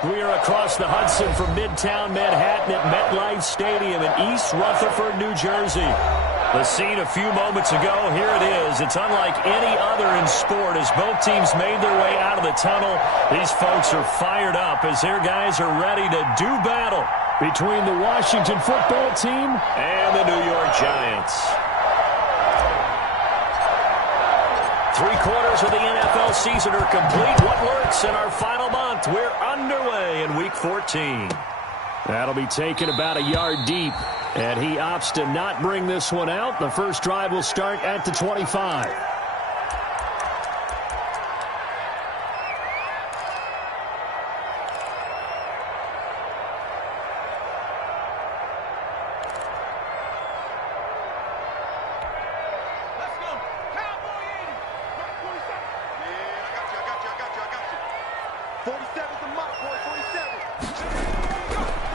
We are across the Hudson from Midtown Manhattan at MetLife Stadium in East Rutherford, New Jersey. The scene a few moments ago, here it is. It's unlike any other in sport as both teams made their way out of the tunnel. These folks are fired up as their guys are ready to do battle between the Washington football team and the New York Giants. 3/4 of the NFL season are complete. What lurks in our final month? We're underway in Week 14. That'll be taken about a yard deep, and he opts to not bring this one out. The first drive will start at the 25.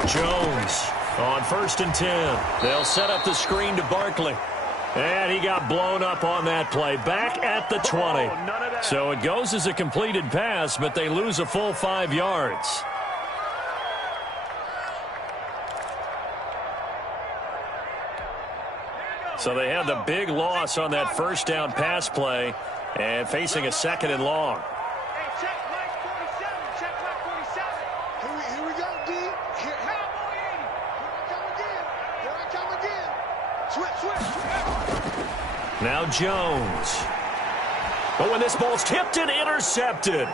Jones on 1st and 10. They'll set up the screen to Barkley. And he got blown up on that play. Back at the 20. So it goes as a completed pass, but they lose a full 5 yards. So they had the big loss on that first down pass play and facing a 2nd and long. Now Jones. But when this ball's tipped and intercepted.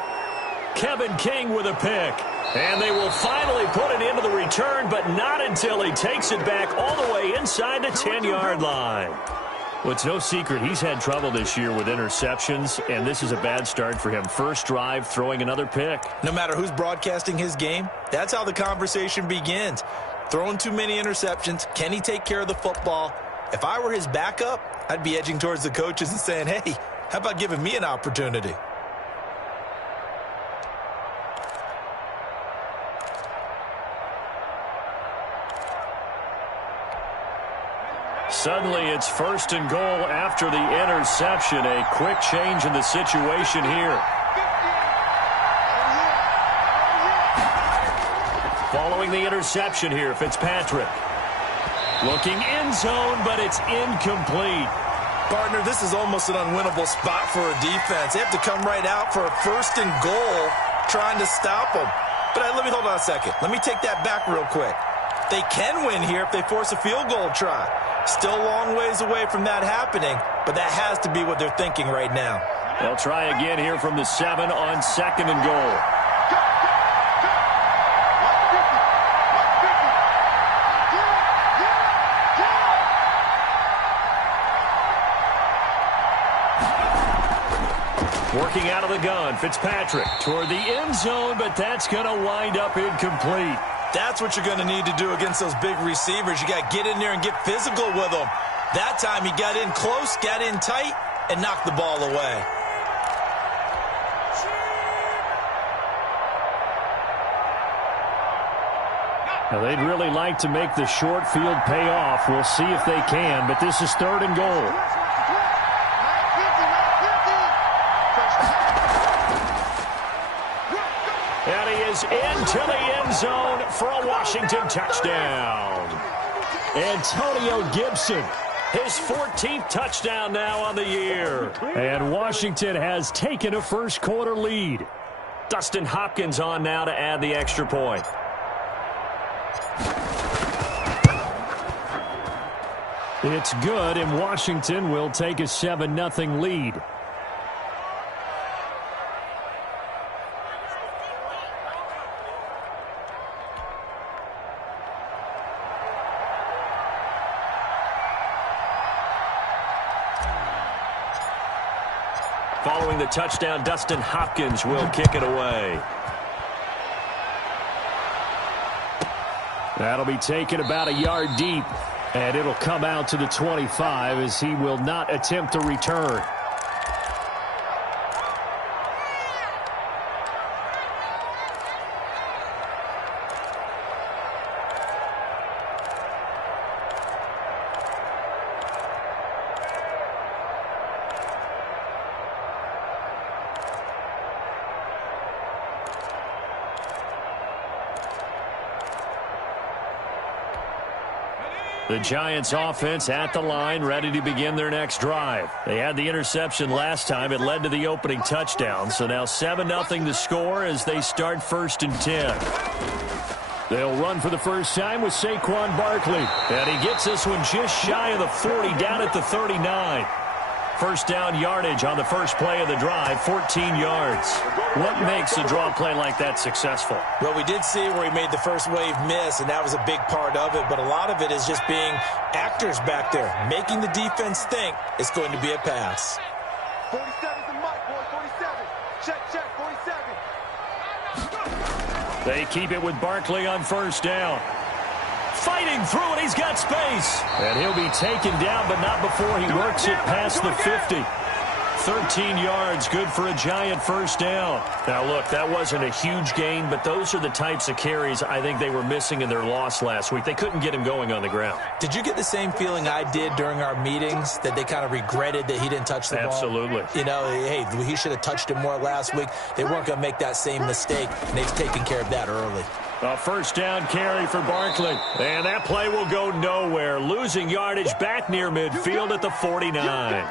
Kevin King with a pick. And they will finally put it into the return, but not until he takes it back all the way inside the 10-yard line. Well, it's no secret he's had trouble this year with interceptions, and this is a bad start for him. First drive, throwing another pick. No matter who's broadcasting his game, that's how the conversation begins. Throwing too many interceptions, can he take care of the football? If I were his backup, I'd be edging towards the coaches and saying, hey, how about giving me an opportunity? Suddenly it's 1st and goal after the interception. A quick change in the situation here. Following the interception here, Fitzpatrick. Looking end zone, but it's incomplete. Partner, this is almost an unwinnable spot for a defense. They have to come right out for a 1st and goal trying to stop them. But let me hold on a second. Let me take that back real quick. They can win here if they force a field goal try. Still a long ways away from that happening, but that has to be what they're thinking right now. They'll try again here from the 7 on 2nd and goal. Working out of the gun, Fitzpatrick toward the end zone, but that's going to wind up incomplete. That's what you're going to need to do against those big receivers. You got to get in there and get physical with them. That time he got in close, got in tight, and knocked the ball away. Now, they'd really like to make the short field pay off. We'll see if they can, but this is 3rd and goal. And he is into the end zone for a Washington touchdown. Antonio Gibson, his 14th touchdown now on the year. And Washington has taken a 1st-quarter lead. Dustin Hopkins on now to add the extra point. It's good, and Washington will take a 7-0 lead. Following the touchdown, Dustin Hopkins will kick it away. That'll be taken about a yard deep, and it'll come out to the 25 as he will not attempt to return. The Giants offense at the line, ready to begin their next drive. They had the interception last time. It led to the opening touchdown. So now 7-0 the score as they start 1st and 10. They'll run for the first time with Saquon Barkley. And he gets this one just shy of the 40, down at the 39. First down yardage on the first play of the drive, 14 yards. What makes a draw play like that successful? Well, we did see where he made the first wave miss, and that was a big part of it. But a lot of it is just being actors back there, making the defense think it's going to be a pass. 47's the mic, boy, 47. Check, 47. They keep it with Barkley on first down. Fighting through it, he's got space. And he'll be taken down, but not before he works it past the 50. 13 yards, good for a Giant first down. Now, look, that wasn't a huge gain, but those are the types of carries I think they were missing in their loss last week. They couldn't get him going on the ground. Did you get the same feeling I did during our meetings, that they kind of regretted that he didn't touch the ball? Absolutely. You know, hey, he should have touched it more last week. They weren't going to make that same mistake, and they've taken care of that early. A first down carry for Barkley. And that play will go nowhere. Losing yardage back near midfield at the 49.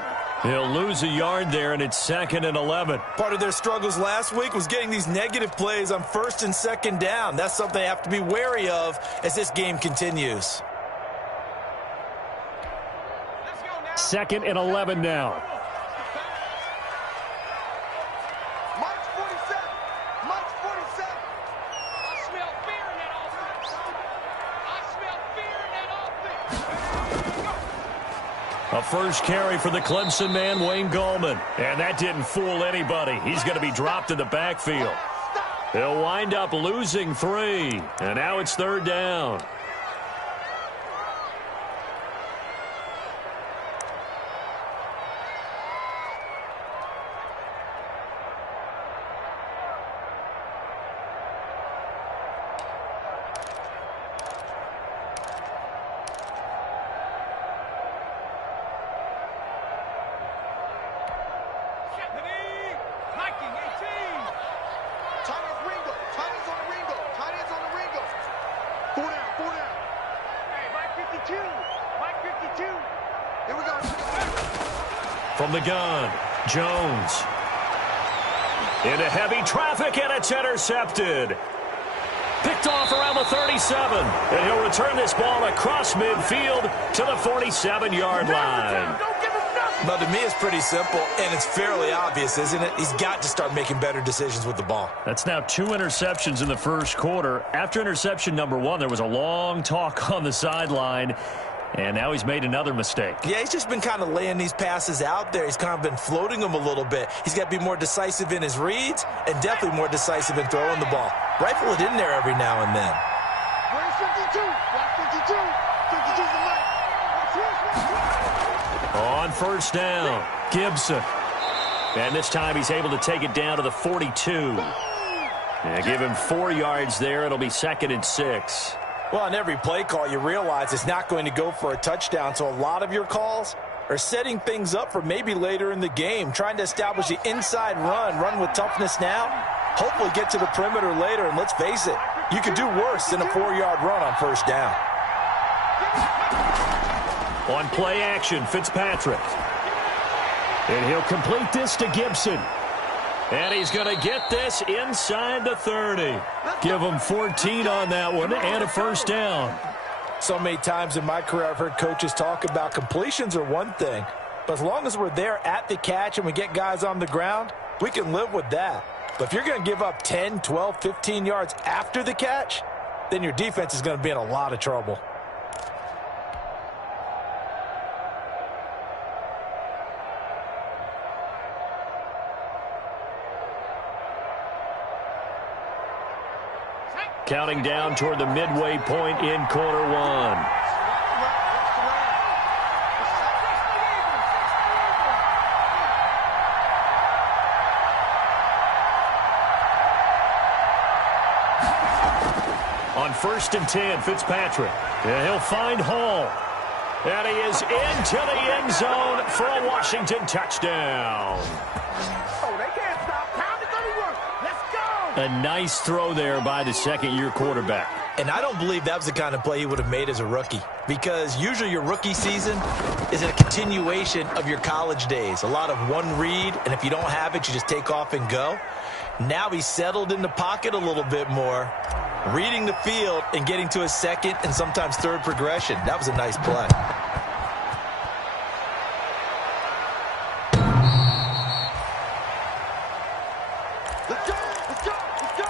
He'll lose a yard there, and it's 2nd and 11. Part of their struggles last week was getting these negative plays on 1st and 2nd down. That's something they have to be wary of as this game continues. 2nd and 11 now. A first carry for the Clemson man, Wayne Gallman. And that didn't fool anybody. He's going to be dropped in the backfield. He'll wind up losing 3. And now it's 3rd down. From the gun, Jones. Into heavy traffic, and it's intercepted. Picked off around the 37. And he'll return this ball across midfield to the 47-yard line. But to me, it's pretty simple, and it's fairly obvious, isn't it? He's got to start making better decisions with the ball. That's now 2 interceptions in the first quarter. After interception number 1, there was a long talk on the sideline. And now he's made another mistake. Yeah, he's just been kind of laying these passes out there. He's kind of been floating them a little bit. He's got to be more decisive in his reads and definitely more decisive in throwing the ball. Rifle it in there every now and then. Where's 52? Block 52. 52's the mic. On first down, Gibson. And this time he's able to take it down to the 42. And give him 4 yards there. It'll be 2nd and 6. Well, on every play call, you realize it's not going to go for a touchdown, so a lot of your calls are setting things up for maybe later in the game, trying to establish the inside run with toughness now, hopefully get to the perimeter later, and let's face it, you could do worse than a 4-yard run on first down. On play action, Fitzpatrick. And he'll complete this to Gibson. And he's going to get this inside the 30. Give him 14 on that one and a first down. So many times in my career I've heard coaches talk about completions are one thing, but as long as we're there at the catch and we get guys on the ground, we can live with that. But if you're going to give up 10, 12, 15 yards after the catch, then your defense is going to be in a lot of trouble. Counting down toward the midway point in quarter 1. On 1st and 10, Fitzpatrick. And he'll find Hall. And he is into the end zone for a Washington touchdown. Oh, they can't stop. Time is going to work. Let's go. A nice throw there by the second-year quarterback. And I don't believe that was the kind of play he would have made as a rookie, because usually your rookie season is a continuation of your college days. A lot of one read, and if you don't have it, you just take off and go. Now he's settled in the pocket a little bit more, reading the field and getting to his second and sometimes third progression. That was a nice play. Let's go! Let's go! Let's go!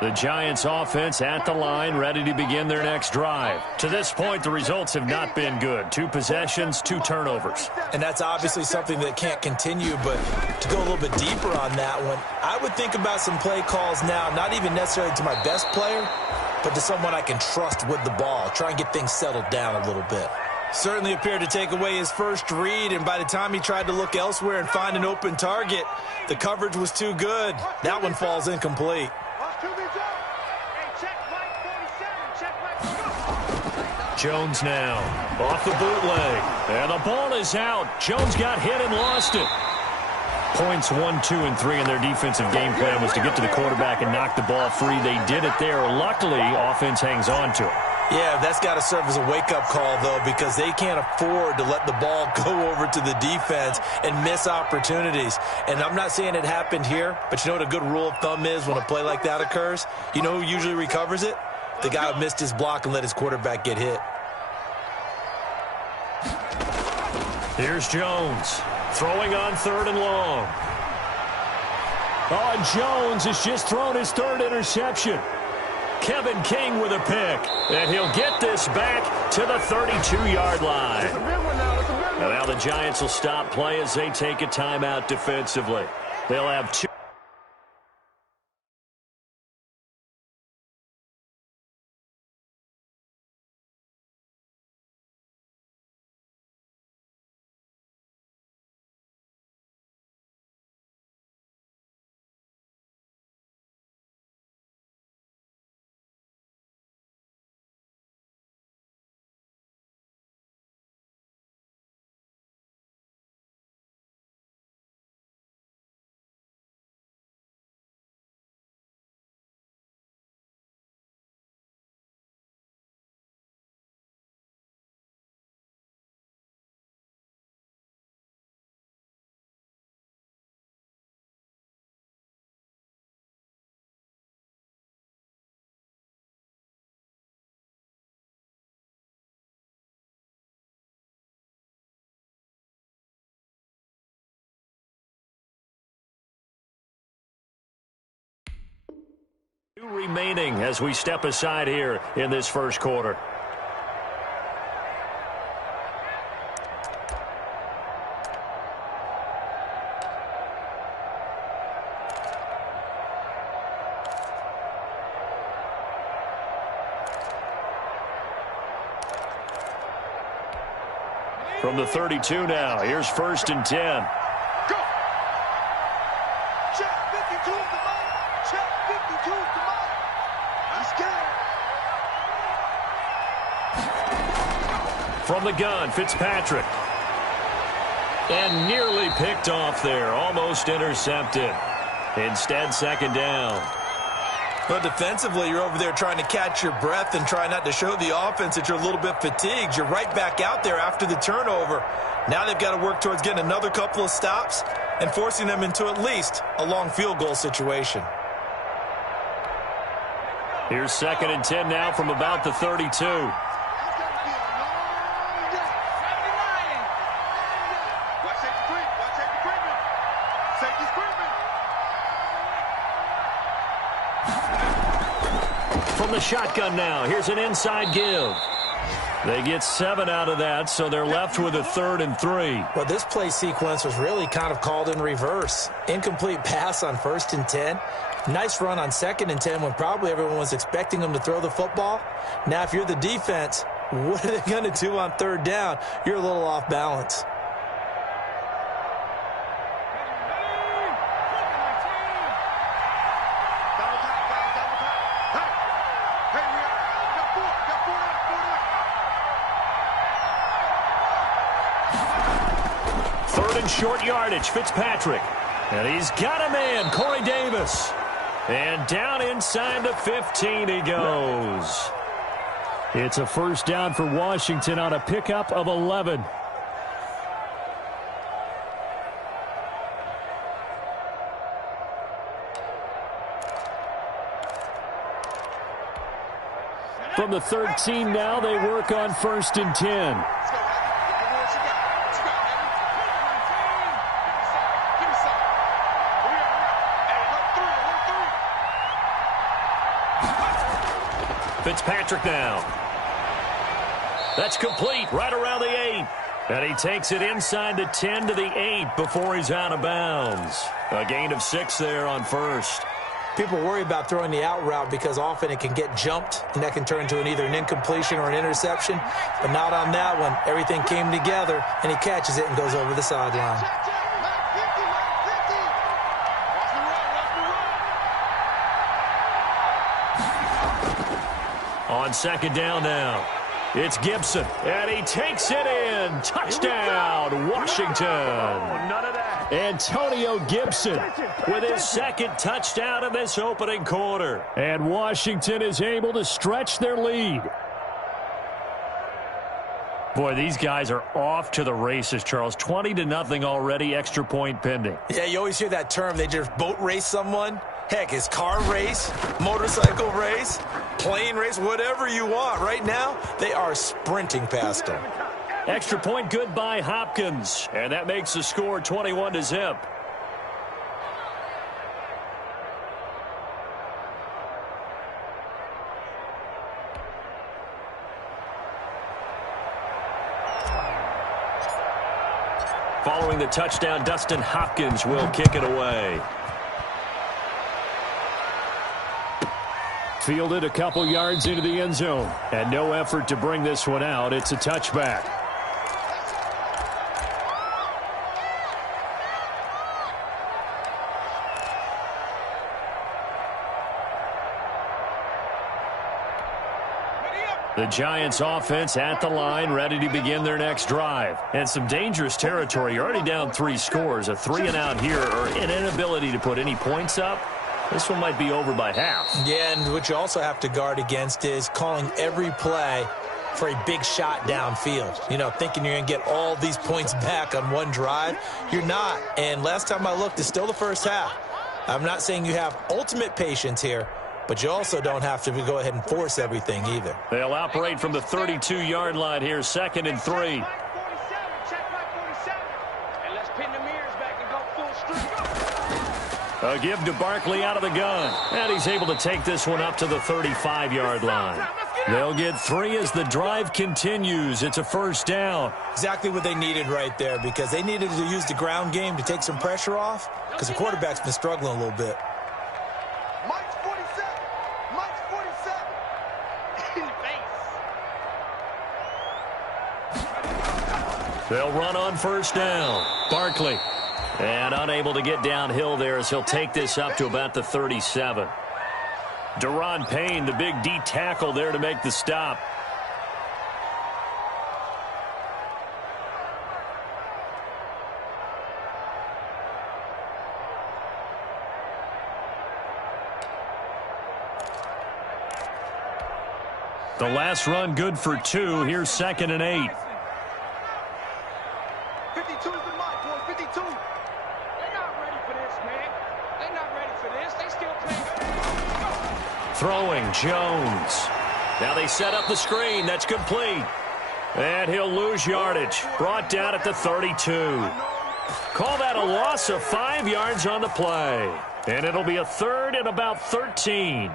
The Giants offense at the line, ready to begin their next drive. To this point, the results have not been good. 2 possessions, 2 turnovers. And that's obviously something that can't continue, but to go a little bit deeper on that one, I would think about some play calls now, not even necessarily to my best player, but to someone I can trust with the ball. Try and get things settled down a little bit. Certainly appeared to take away his first read, and by the time he tried to look elsewhere and find an open target, the coverage was too good. That one falls incomplete. Jones now off the bootleg, and the ball is out. Jones got hit and lost it. Points 1, 2, and 3 in their defensive game plan was to get to the quarterback and knock the ball free. They did it there. Luckily, offense hangs on to it. Yeah, that's got to serve as a wake-up call, though, because they can't afford to let the ball go over to the defense and miss opportunities. And I'm not saying it happened here, but you know what a good rule of thumb is when a play like that occurs? You know who usually recovers it? The guy who missed his block and let his quarterback get hit. Here's Jones throwing on 3rd and long. Oh, and Jones has just thrown his 3rd interception. Kevin King with a pick, and he'll get this back to the 32-yard line. And now the Giants will stop play as they take a timeout defensively. They'll have 2. Remaining as we step aside here in this first quarter. From the 32 now, here's 1st and 10. Go! Check 52 at the line. Check 52 at the line. He's scared. From the gun, Fitzpatrick. And nearly picked off there, almost intercepted. Instead, 2nd down. But defensively, you're over there trying to catch your breath and try not to show the offense that you're a little bit fatigued. You're right back out there after the turnover. Now they've got to work towards getting another couple of stops and forcing them into at least a long field goal situation. Here's 2nd and 10 now from about the 32. It's going to be a long day. Watch safety creep. Watch safety creeping. Safety's creeping. From the shotgun now, here's an inside give. They get 7 out of that, so they're left with a 3rd and 3. Well, this play sequence was really kind of called in reverse. Incomplete pass on 1st and 10. Nice run on 2nd and 10 when probably everyone was expecting them to throw the football. Now, if you're the defense, what are they going to do on 3rd down? You're a little off balance. third and short yardage. Fitzpatrick. And he's got a man, Corey Davis. And down inside the 15 he goes. It's a first down for Washington on a pickup of 11. From the 13 now, they work on 1st and 10. Fitzpatrick now. That's complete right around the 8. And he takes it inside the 10 to the 8 before he's out of bounds. A gain of 6 there on 1st. People worry about throwing the out route because often it can get jumped, and that can turn into either an incompletion or an interception. But not on that one. Everything came together, and he catches it and goes over the sideline. On 2nd down now, it's Gibson, and he takes it in. Touchdown, Washington. None of that. Antonio Gibson with his 2nd touchdown in this opening quarter. And Washington is able to stretch their lead. Boy, these guys are off to the races, Charles. 20-0 already, extra point pending. Yeah, you always hear that term. They just boat race someone. Heck, it's car race, motorcycle race, plane race, whatever you want. Right now, they are sprinting past them. Extra point good by Hopkins. And that makes the score 21-0. Following the touchdown, Dustin Hopkins will kick it away. Fielded a couple yards into the end zone. And no effort to bring this one out. It's a touchback. The Giants offense at the line, ready to begin their next drive. And some dangerous territory. You're already down 3 scores. A 3-and-out here, or an inability to put any points up. This one might be over by half. Yeah, and what you also have to guard against is calling every play for a big shot downfield. You know, thinking you're going to get all these points back on one drive. You're not. And last time I looked, it's still the first half. I'm not saying you have ultimate patience here, but you also don't have to go ahead and force everything either. They'll operate from the 32-yard line here, 2nd and 3. A give to Barkley out of the gun. And he's able to take this one up to the 35-yard line. They'll get 3 as the drive continues. It's a 1st down. Exactly what they needed right there, because they needed to use the ground game to take some pressure off, because the quarterback's been struggling a little bit. Mike's 47. Mike's 47. In the face. They'll run on 1st down. Barkley. And unable to get downhill there as he'll take this up to about the 37. Deron Payne, the big D tackle there to make the stop. The last run good for 2. Here's 2nd and 8. 52's the mark, boys. 52. They're not ready for this, man. They're not ready for this. They still playing. Throwing Jones. Now they set up the screen. That's complete. And he'll lose yardage. Brought down at the 32. Call that a loss of 5 yards on the play. And it'll be a 3rd and about 13.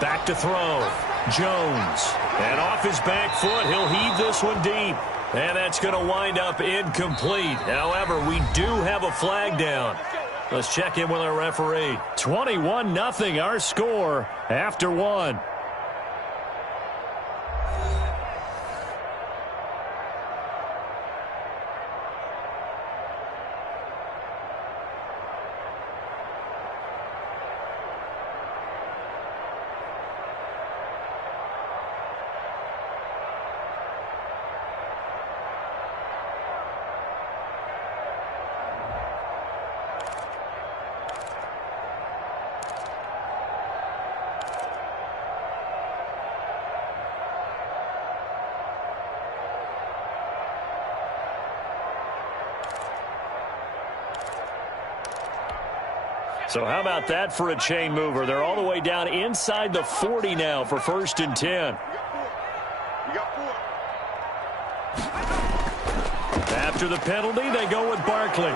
Back to throw. Jones. And off his back foot, he'll heave this one deep. And that's going to wind up incomplete. However, we do have a flag down. Let's check in with our referee. 21-0 our score after 1. So how about that for a chain mover? They're all the way down inside the 40 now for 1st and 10. After the penalty, they go with Barkley.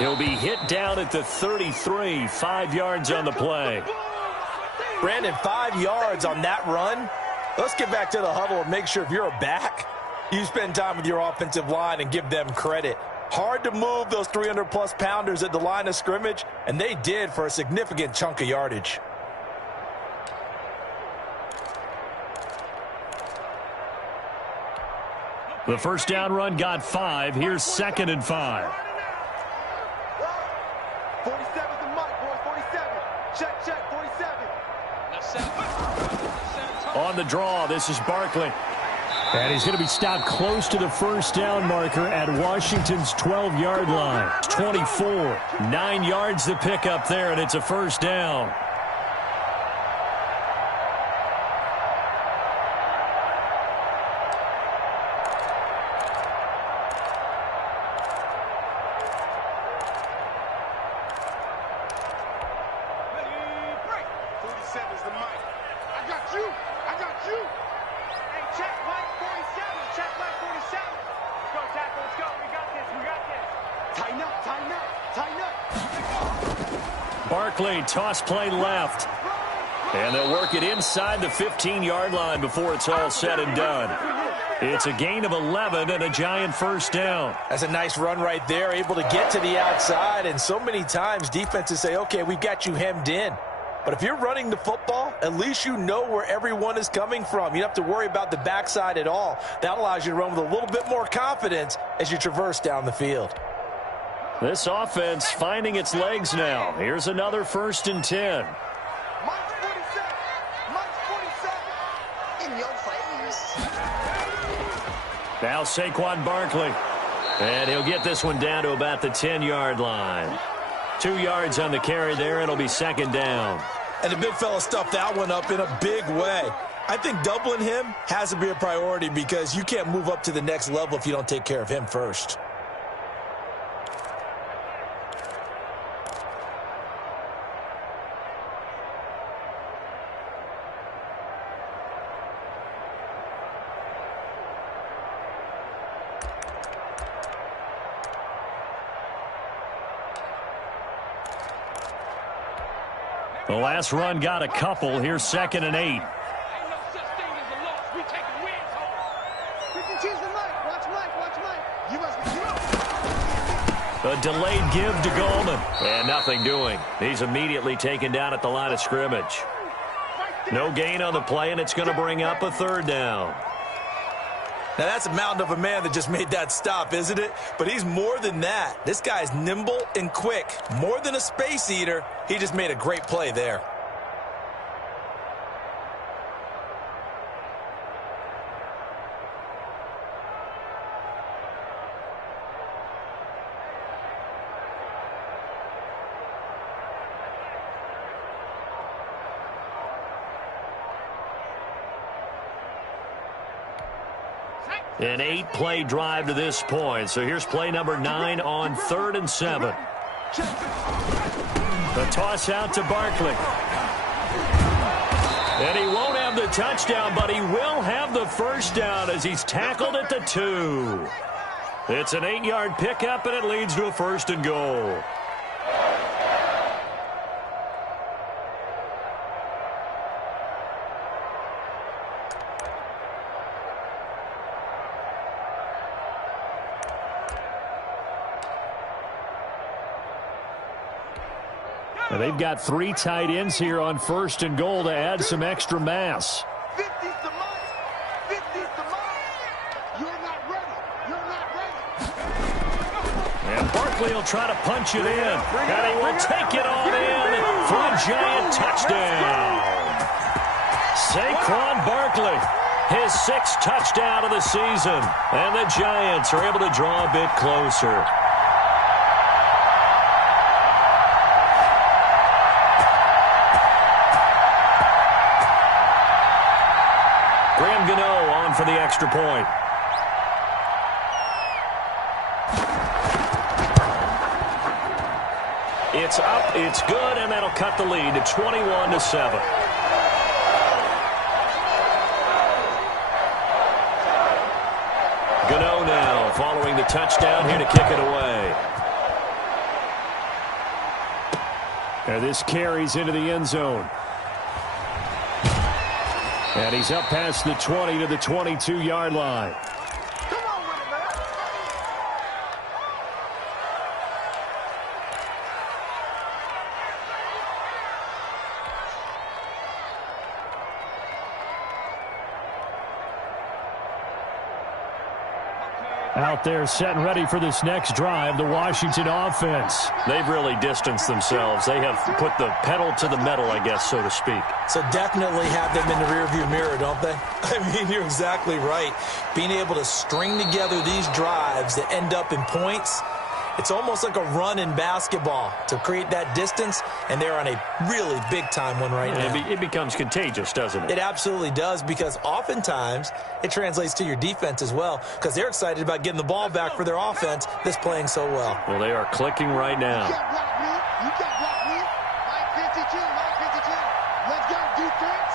He'll be hit down at the 33, 5 yards on the play. Brandon, 5 yards on that run. Let's get back to the huddle and make sure if you're a back, you spend time with your offensive line and give them credit. Hard to move those 300-plus pounders at the line of scrimmage, and they did for a significant chunk of yardage. The first down run got 5. Here's 2nd and 5. 47's the mic, boys. 47. Check, 47. On the draw, this is Barkley. And he's going to be stopped close to the first down marker at Washington's 12-yard line. 24. 9 yards to pick up there, and it's a first down. Barkley, toss play left. And they'll work it inside the 15-yard line before it's all said and done. It's a gain of 11 and a Giant first down. That's a nice run right there, able to get to the outside. And so many times defenses say, okay, we've got you hemmed in. But if you're running the football, at least you know where everyone is coming from. You don't have to worry about the backside at all. That allows you to run with a little bit more confidence as you traverse down the field. This offense finding its legs now. Here's another 1st and 10. Mike's 47. Mike's 47. In your face. Now Saquon Barkley. And he'll get this one down to about the 10-yard line. 2 yards on the carry there. It'll be 2nd down. And the big fella stuffed that one up in a big way. I think doubling him has to be a priority because you can't move up to the next level if you don't take care of him first. The last run got a couple. Here's 2nd and 8. Ain't no such thing as a loss. We take the wins home. We can choose the mic. Watch Mike. Watch Mike. You must be A delayed give to Goldman. And nothing doing. He's immediately taken down at the line of scrimmage. No gain on the play, and it's going to bring up a 3rd down. Now, that's a mountain of a man that just made that stop, isn't it? But he's more than that. This guy's nimble and quick. More than a space eater, he just made a great play there. An 8-play drive to this point. So here's play number 9 on 3rd and 7. The toss out to Barkley. And he won't have the touchdown, but he will have the first down as he's tackled at the 2. It's an 8-yard pickup, and it leads to a 1st and goal. Now they've got 3 tight ends here on 1st and goal to add some extra mass. 50's the mic. 50's the mic. You're not ready. You're not ready. And Barkley will try to punch it in. And he will take it on in for a Giant touchdown. Saquon Barkley, his 6th touchdown of the season. And the Giants are able to draw a bit closer. On for the extra point. It's up, it's good, and that'll cut the lead to 21-7. Gano now following the touchdown here to kick it away. And this carries into the end zone. And he's up past the 20 to the 22-yard line. Out there set and ready for this next drive, the Washington offense. They've really distanced themselves. They have put the pedal to the metal, I guess, so to speak. So definitely have them in the rearview mirror, don't they? I mean, you're exactly right. Being able to string together these drives that end up in points, it's almost like a run in basketball to create that distance, and they're on a really big-time one right now. It becomes contagious, doesn't it? It absolutely does, because oftentimes it translates to your defense as well, because they're excited about getting the ball back for their offense that's playing so well. Well, they are clicking right now. You can't block me. Line 52, line 52. Let's go, defense.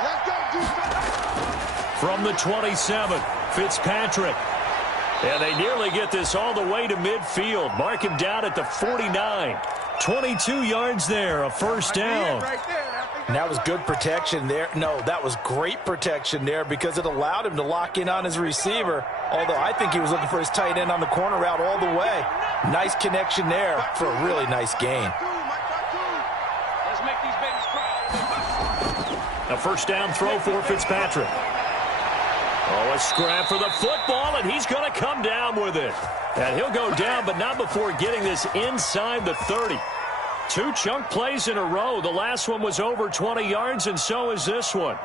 Let's go, defense. From the 27, Fitzpatrick. And they nearly get this all the way to midfield. Mark him down at the 49. 22 yards there, a first down. And that was good protection there. No, that was great protection there because it allowed him to lock in on his receiver, although I think he was looking for his tight end on the corner route all the way. Nice connection there for a really nice gain. Let's make these babies cry. A first down throw for Fitzpatrick. Oh, a scrap for the football, and he's going to come down with it. And he'll go down, but not before getting this inside the 30. Two chunk plays in a row. The last one was over 20 yards, and so is this one.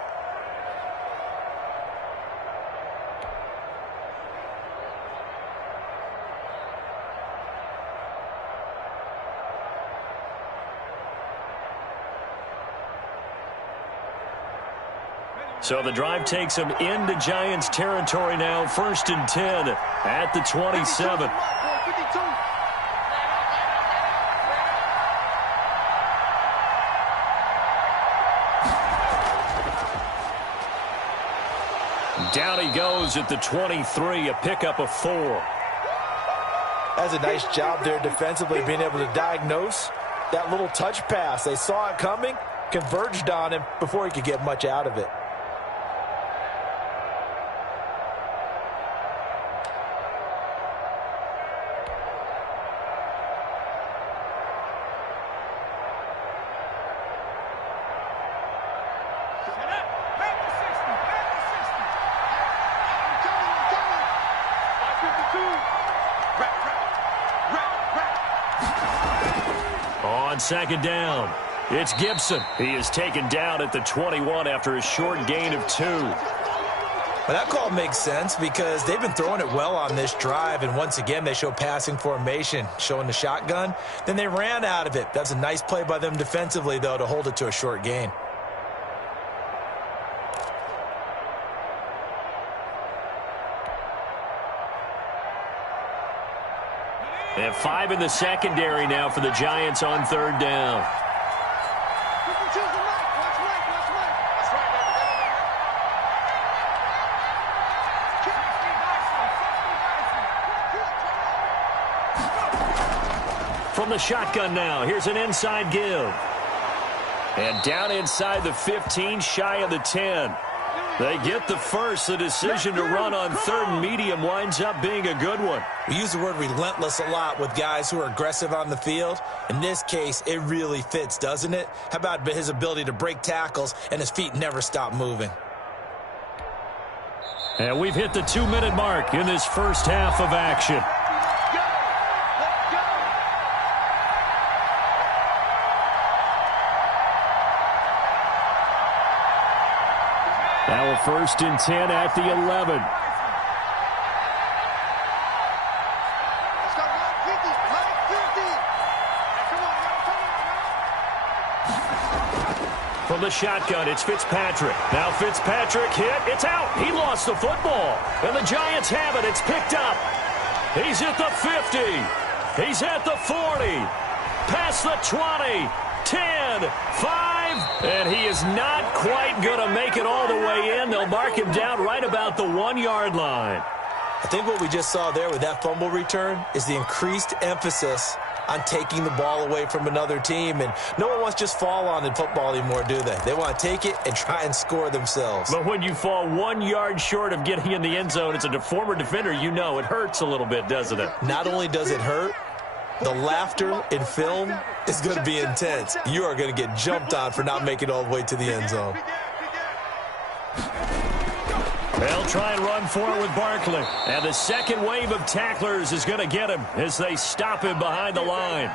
So the drive takes him into Giants territory now. 1st and 10 at the 27. Down he goes at the 23, a pickup of 4. That's a nice job there defensively, being able to diagnose that little touch pass. They saw it coming, converged on him before he could get much out of it. On second down, it's Gibson. He is taken down at the 21 after a short gain of 2. Well, that call makes sense because they've been throwing it well on this drive, and once again they show passing formation, showing the shotgun. Then they ran out of it. That's a nice play by them defensively, though, to hold it to a short gain. They have 5 in the secondary now for the Giants on 3rd down. From the shotgun now, here's an inside give. And down inside the 15, shy of the 10. They get the first. The decision to run on 3rd and medium winds up being a good one. We use the word relentless a lot with guys who are aggressive on the field. In this case, it really fits, doesn't it? How about his ability to break tackles and his feet never stop moving? And we've hit the 2-minute mark in this first half of action. Now a 1st and 10 at the 11. From the shotgun, it's Fitzpatrick. Now Fitzpatrick hit. It's out. He lost the football. And the Giants have it. It's picked up. He's at the 50. He's at the 40. Past the 20. 10, 5, and he is not quite going to make it all the way in. They'll mark him down right about the 1-yard line. I think what we just saw there with that fumble return is the increased emphasis on taking the ball away from another team. And no one wants to just fall on in football anymore, do they? They want to take it and try and score themselves. But when you fall 1 yard short of getting in the end zone as a former defender, you know it hurts a little bit, doesn't it? Not only does it hurt, the laughter in film is going to be intense. You are going to get jumped on for not making it all the way to the end zone. They'll try and run for it with Barkley. And the second wave of tacklers is going to get him as they stop him behind the line.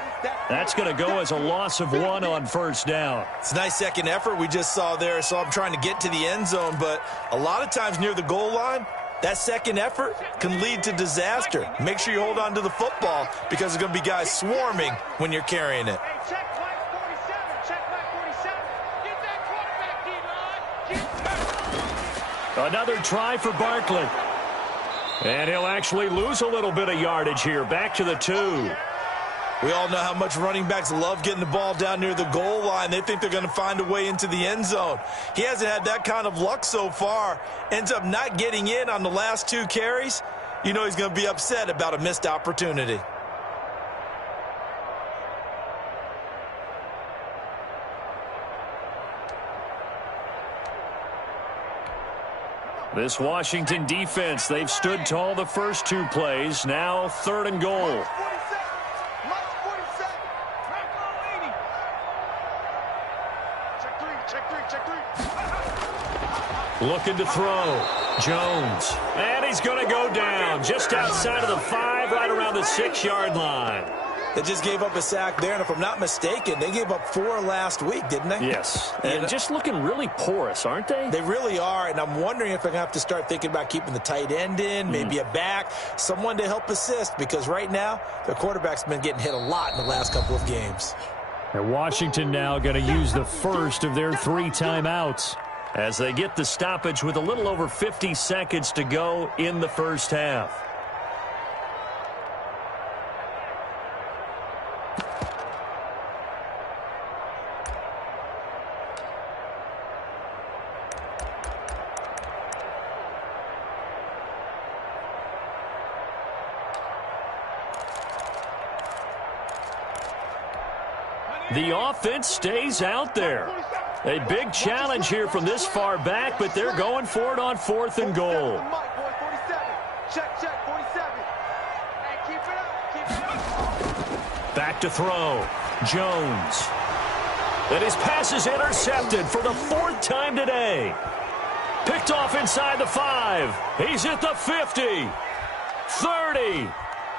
That's going to go as a loss of 1 on first down. It's a nice second effort we just saw there. So I'm trying to get to the end zone, but a lot of times near the goal line, that second effort can lead to disaster. Make sure you hold on to the football because there's going to be guys swarming when you're carrying it. Check Mike 47. Check Mike 47. Get that quarterback, D-line. Another try for Barkley. And he'll actually lose a little bit of yardage here. Back to the 2. We all know how much running backs love getting the ball down near the goal line. They think they're going to find a way into the end zone. He hasn't had that kind of luck so far. Ends up not getting in on the last 2 carries. You know he's going to be upset about a missed opportunity. This Washington defense, they've stood tall the first 2 plays. Now 3rd and goal. Looking to throw. Jones. And he's going to go down just outside of the 5, right around the 6-yard line. They just gave up a sack there, and if I'm not mistaken, they gave up 4 last week, didn't they? Yes. And just looking really porous, aren't they? They really are, and I'm wondering if they're going to have to start thinking about keeping the tight end in, maybe a back, someone to help assist, because right now, their quarterback's been getting hit a lot in the last couple of games. And Washington now going to use the first of their 3 timeouts as they get the stoppage with a little over 50 seconds to go in the first half. The offense stays out there. A big challenge here from this far back, but they're going for it on 4th and goal. Back to throw. Jones. And his pass is intercepted for the 4th time today. Picked off inside the 5. He's at the 50. 30.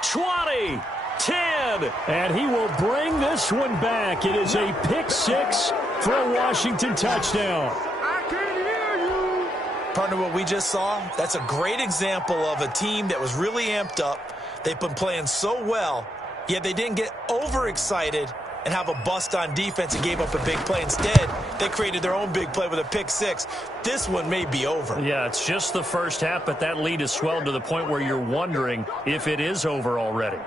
20. 10, and he will bring this one back. It is a pick 6 for a Washington touchdown. I can hear you. Partner, what we just saw, that's a great example of a team that was really amped up. They've been playing so well, yet they didn't get overexcited and have a bust on defense and gave up a big play. Instead, they created their own big play with a pick 6. This one may be over. Yeah, it's just the first half, but that lead has swelled to the point where you're wondering if it is over already.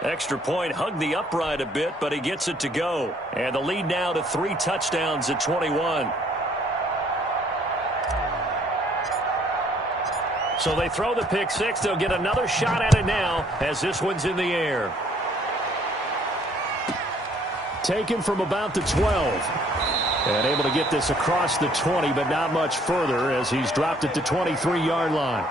Extra point, hugged the upright a bit, but he gets it to go. And the lead now to 3 touchdowns at 21. So they throw the pick 6. They'll get another shot at it now as this one's in the air. Taken from about the 12. And able to get this across the 20, but not much further as he's dropped it to 23-yard line.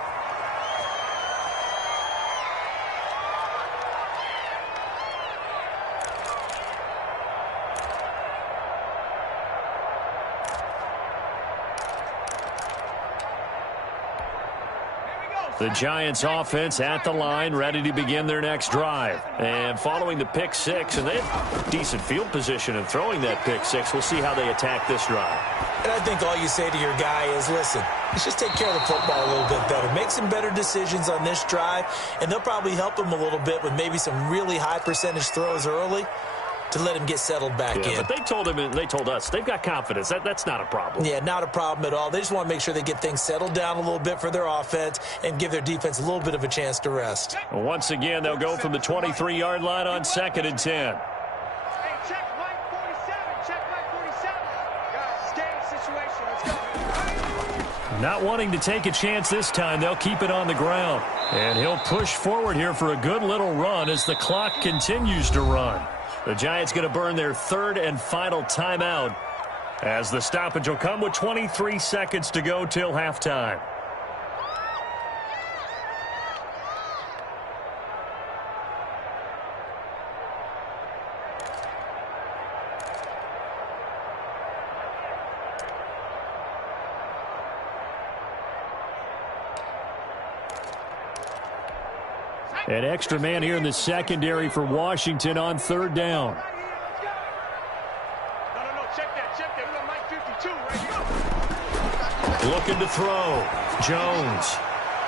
The Giants offense at the line, ready to begin their next drive. And following the pick 6, and they have decent field position in throwing that pick 6. We'll see how they attack this drive. And I think all you say to your guy is, listen, let's just take care of the football a little bit better. Make some better decisions on this drive, and they'll probably help him a little bit with maybe some really high percentage throws early to let him get settled back in. But they told him, and they told us, they've got confidence. That's not a problem. Yeah, not a problem at all. They just want to make sure they get things settled down a little bit for their offense and give their defense a little bit of a chance to rest. Once again, they'll go from the 23-yard line on 2nd and 10. Not wanting to take a chance this time, they'll keep it on the ground. And he'll push forward here for a good little run as the clock continues to run. The Giants going to burn their third and final timeout as the stoppage will come with 23 seconds to go till halftime. An extra man here in the secondary for Washington on third down. Looking to throw. Jones.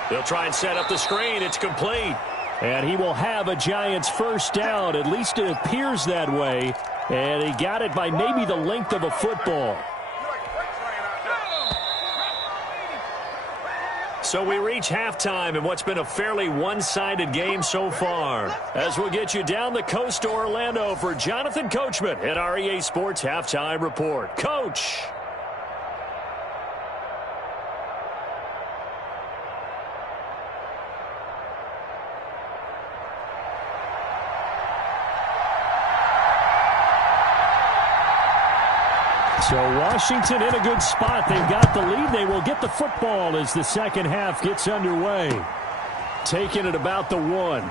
They'll try and set up the screen. It's complete. And he will have a Giants first down. At least it appears that way. And he got it by maybe the length of a football. So we reach halftime in what's been a fairly one-sided game so far. As we'll get you down the coast to Orlando for Jonathan Coachman at our EA Sports Halftime Report. Coach. So Washington in a good spot. They've got the lead. They will get the football as the second half gets underway. Taking it about the 1.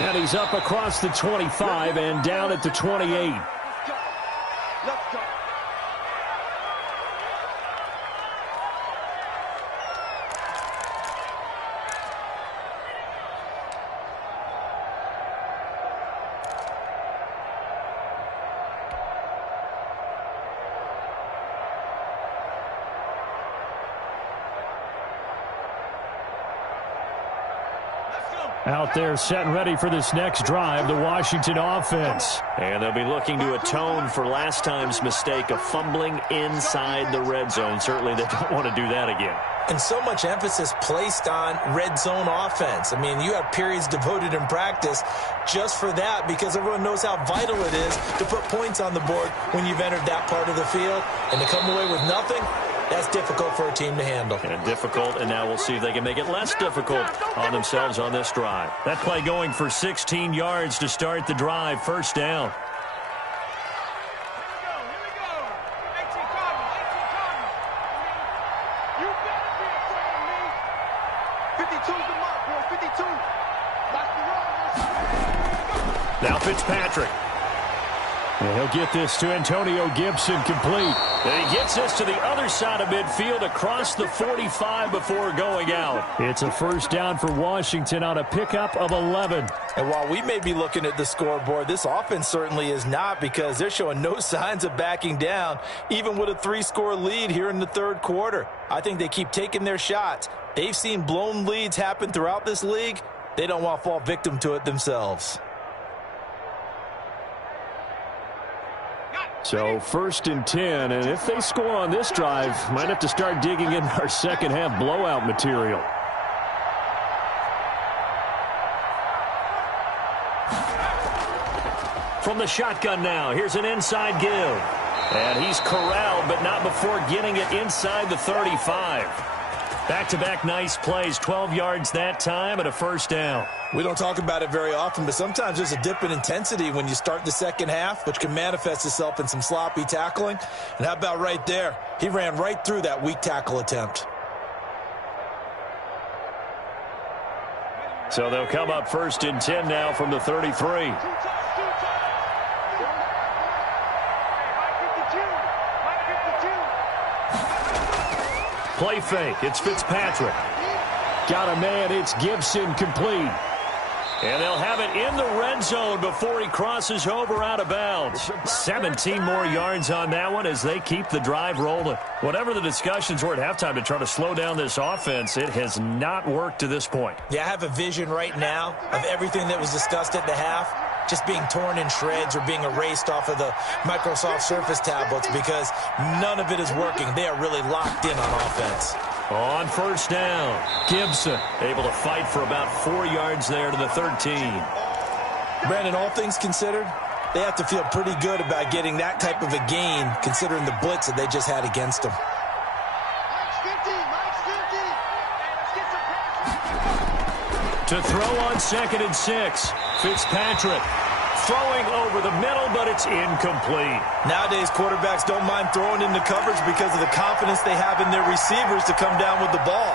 And he's up across the 25 and down at the 28. Let's go. Out there set and ready for this next drive, the Washington offense. And they'll be looking to atone for last time's mistake of fumbling inside the red zone. Certainly they don't want to do that again. And so much emphasis placed on red zone offense. I mean, you have periods devoted in practice just for that because everyone knows how vital it is to put points on the board when you've entered that part of the field. And to come away with nothing, that's difficult for a team to handle. And difficult, and now we'll see if they can make it less difficult on themselves on this drive. That play going for 16 yards to start the drive. First down. Now Fitzpatrick. And he'll get this to Antonio Gibson complete. And he gets this to the other side of midfield across the 45 before going out. It's a first down for Washington on a pickup of 11. And while we may be looking at the scoreboard, this offense certainly is not because they're showing no signs of backing down, even with a 3-score lead here in the third quarter. I think they keep taking their shots. They've seen blown leads happen throughout this league. They don't want to fall victim to it themselves. So first and 10, and if they score on this drive, might have to start digging in our second half blowout material. From the shotgun now, here's an inside give. And he's corralled, but not before getting it inside the 35. Back-to-back nice plays, 12 yards that time and a first down. We don't talk about it very often, but sometimes there's a dip in intensity when you start the second half, which can manifest itself in some sloppy tackling. And how about right there? He ran right through that weak tackle attempt. So they'll come up first and 10 now from the 33. Play fake. It's Fitzpatrick. Got a man. It's Gibson complete. And they'll have it in the red zone before he crosses over out of bounds. 17 more yards on that one as they keep the drive rolling. Whatever the discussions were at halftime to try to slow down this offense, it has not worked to this point. Yeah, I have a vision right now of everything that was discussed at the half just being torn in shreds or being erased off of the Microsoft Surface tablets because none of it is working. They are really locked in on offense. On first down, Gibson able to fight for about 4 yards there to the 13. Brandon, all things considered, they have to feel pretty good about getting that type of a gain considering the blitz that they just had against them. To throw on 2nd and 6. Fitzpatrick throwing over the middle, but it's incomplete. Nowadays, quarterbacks don't mind throwing into coverage because of the confidence they have in their receivers to come down with the ball.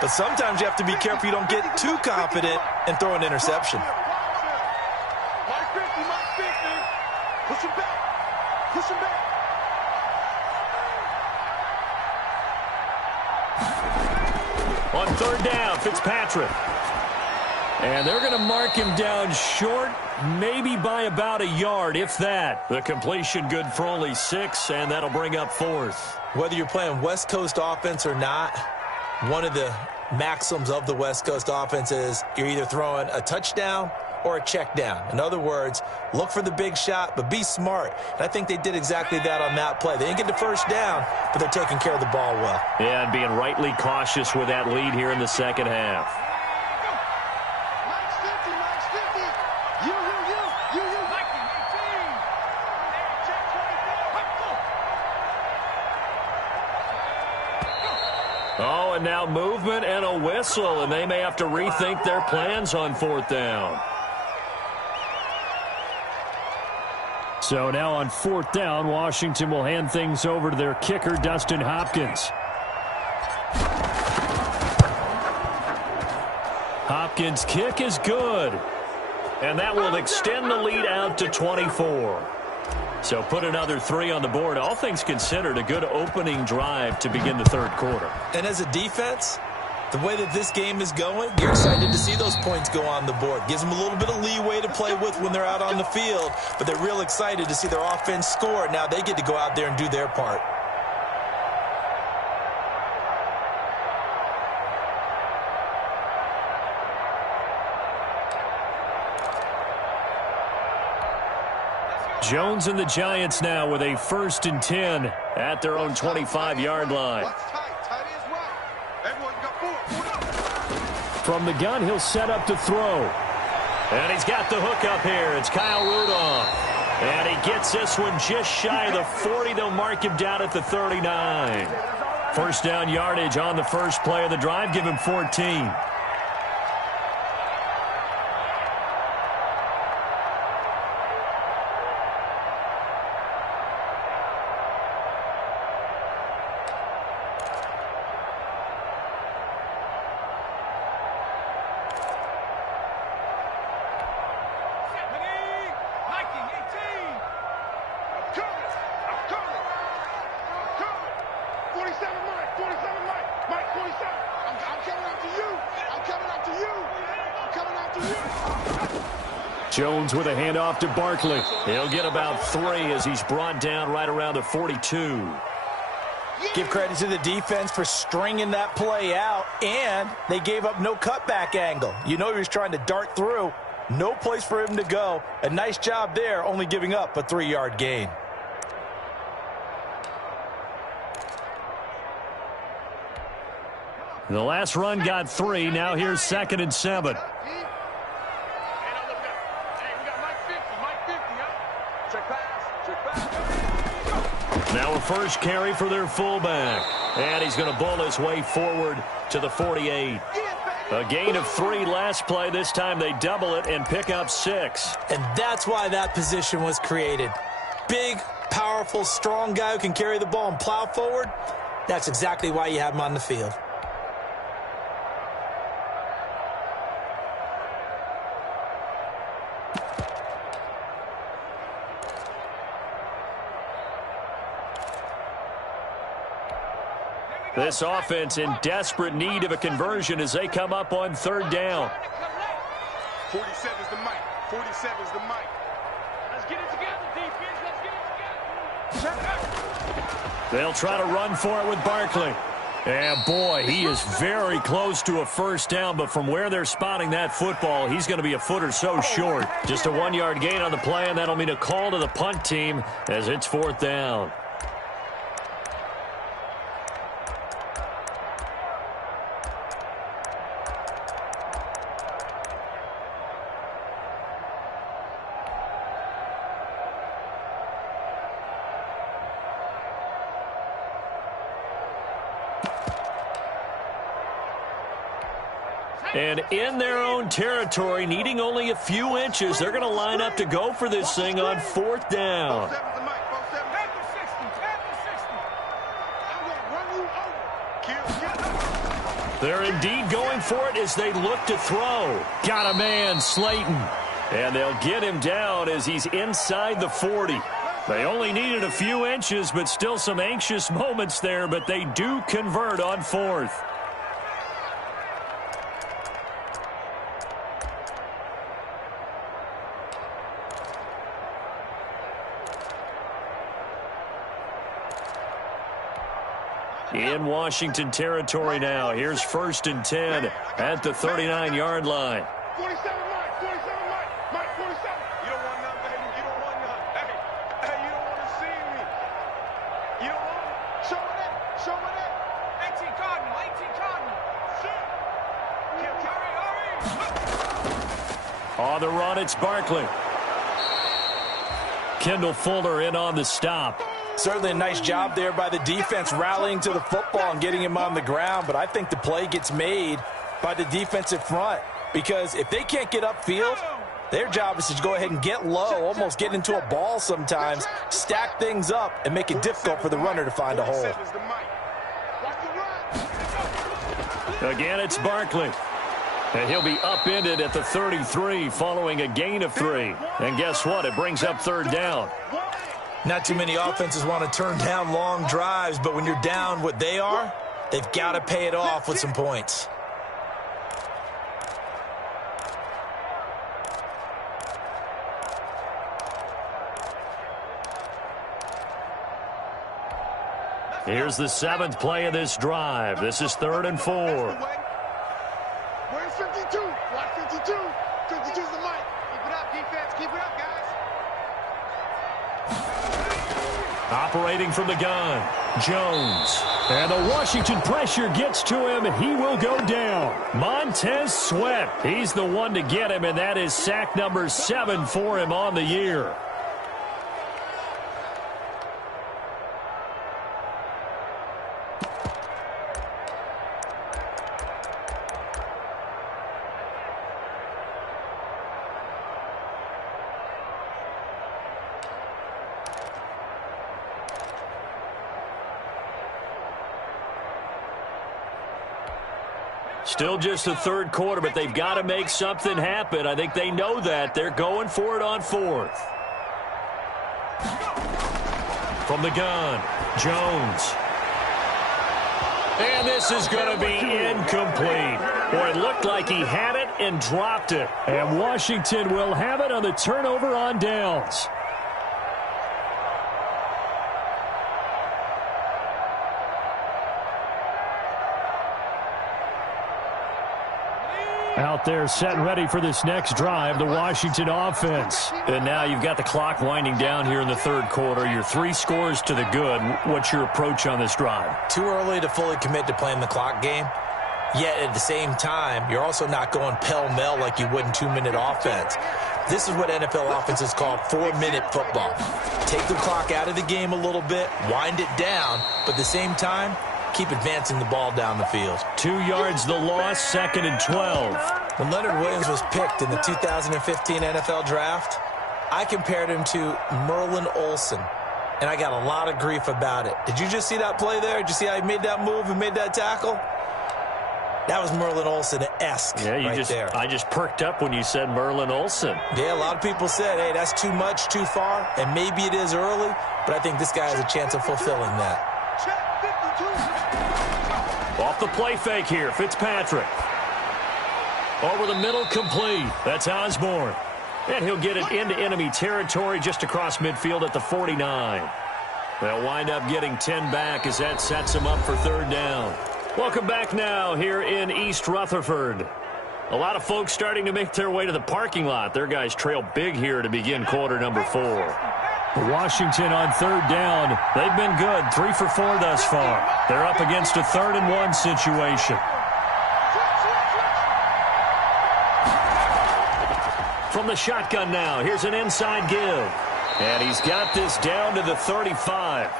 But sometimes you have to be careful you don't get too confident and throw an interception. Push him back. Push him back. On 3rd down, Fitzpatrick. And they're going to mark him down short, maybe by about a yard, if that. The completion good for only 6, and that'll bring up 4th. Whether you're playing West Coast offense or not, one of the maxims of the West Coast offense is you're either throwing a touchdown or a check down. In other words, look for the big shot, but be smart. And I think they did exactly that on that play. They didn't get the first down, but they're taking care of the ball well. Yeah, and being rightly cautious with that lead here in the second half. Oh, and now movement and a whistle, and they may have to rethink their plans on 4th down. So now on 4th down, Washington will hand things over to their kicker, Dustin Hopkins. Hopkins' kick is good. And that will extend the lead out to 24. So put another 3 on the board. All things considered, a good opening drive to begin the 3rd quarter. And as a defense, the way that this game is going, you're excited to see those points go on the board. Gives them a little bit of leeway to play with when they're out on the field, but they're real excited to see their offense score. Now they get to go out there and do their part. Jones and the Giants now with a 1st and 10 at their own 25-yard line. From the gun, he'll set up to throw. And he's got the hook up here. It's Kyle Rudolph. And he gets this one just shy of the 40. They'll mark him down at the 39. 1st down yardage on the first play of the drive. Give him 14. Jones with a handoff to Barkley. He'll get about 3 as he's brought down right around the 42. Give credit to the defense for stringing that play out, and they gave up no cutback angle. You know he was trying to dart through. No place for him to go. A nice job there, only giving up a 3-yard gain. The last run got 3. Now here's 2nd and 7. Now a first carry for their fullback. And he's going to bull his way forward to the 48. A gain of 3 last play. This time they double it and pick up 6. And that's why that position was created. Big, powerful, strong guy who can carry the ball and plow forward. That's exactly why you have him on the field. This offense in desperate need of a conversion as they come up on 3rd down. 47's the mic. 47's the mic. Let's get it together, defense. Let's get it together. They'll try to run for it with Barkley. And boy, he is very close to a 1st down, but from where they're spotting that football, he's going to be a foot or so short. Just a 1-yard gain on the play, and that'll mean a call to the punt team as it's 4th down. And in their own territory, needing only a few inches, they're going to line up to go for this thing on 4th down. They're indeed going for it as they look to throw. Got a man, Slayton. And they'll get him down as he's inside the 40. They only needed a few inches, but still some anxious moments there, but they do convert on 4th. In Washington territory now. Here's 1st and 10 at the 39-yard line. 47, Mike. 47, Mike. 47. You don't want none, baby. You don't want none. Hey, you don't want to see me. You don't want it. Show it in. Show it in. 18 Cardinal. 18 Cardinal. Hurry. On the run, it's Barkley. Kendall Fuller in on the stop. Certainly a nice job there by the defense rallying to the football and getting him on the ground, but I think the play gets made by the defensive front because if they can't get upfield, their job is to go ahead and get low, almost get into a ball sometimes, stack things up, and make it difficult for the runner to find a hole. Again, it's Barkley. And he'll be upended at the 33 following a gain of 3. And guess what? It brings up 3rd down. Not too many offenses want to turn down long drives, but when you're down what they are, they've got to pay it off with some points. Here's the 7th play of this drive. This is 3rd and 4. We're in 52. Block 52. 52's the mic. Keep it up, defense. Keep it up, guys. Operating from the gun, Jones. And the Washington pressure gets to him. He will go down. Montez Sweat. He's the one to get him, and that is sack number 7 for him on the year. Still just the 3rd quarter, but they've got to make something happen. I think they know that. They're going for it on 4th. From the gun, Jones. And this is going to be incomplete. Boy, it looked like he had it and dropped it. And Washington will have it on the turnover on downs. Out there set and ready for this next drive, the Washington offense. And now you've got the clock winding down here in the 3rd quarter. Your 3 scores to the good. What's your approach on this drive? Too early to fully commit to playing the clock game. Yet at the same time, you're also not going pell-mell like you would in 2-minute offense. This is what NFL offenses call 4-minute football. Take the clock out of the game a little bit, wind it down, but at the same time, keep advancing the ball down the field. 2 yards the loss, 2nd and 12. When Leonard Williams was picked in the 2015 NFL Draft, I compared him to Merlin Olsen, and I got a lot of grief about it. Did you just see that play there? Did you see how he made that move and made that tackle? That was Merlin Olsen-esque there. I just perked up when you said Merlin Olsen. Yeah, a lot of people said, hey, that's too much, too far, and maybe it is early, but I think this guy has a chance of fulfilling that. Off the play fake here, Fitzpatrick. Over the middle, complete. That's Osborne. And he'll get it into enemy territory just across midfield at the 49. They'll wind up getting 10 back as that sets them up for 3rd down. Welcome back now here in East Rutherford. A lot of folks starting to make their way to the parking lot. Their guys trail big here to begin quarter number 4. Washington on 3rd down. They've been good, 3 for 4 thus far. They're up against a 3rd and 1 situation. From the shotgun now, here's an inside give. And he's got this down to the 35.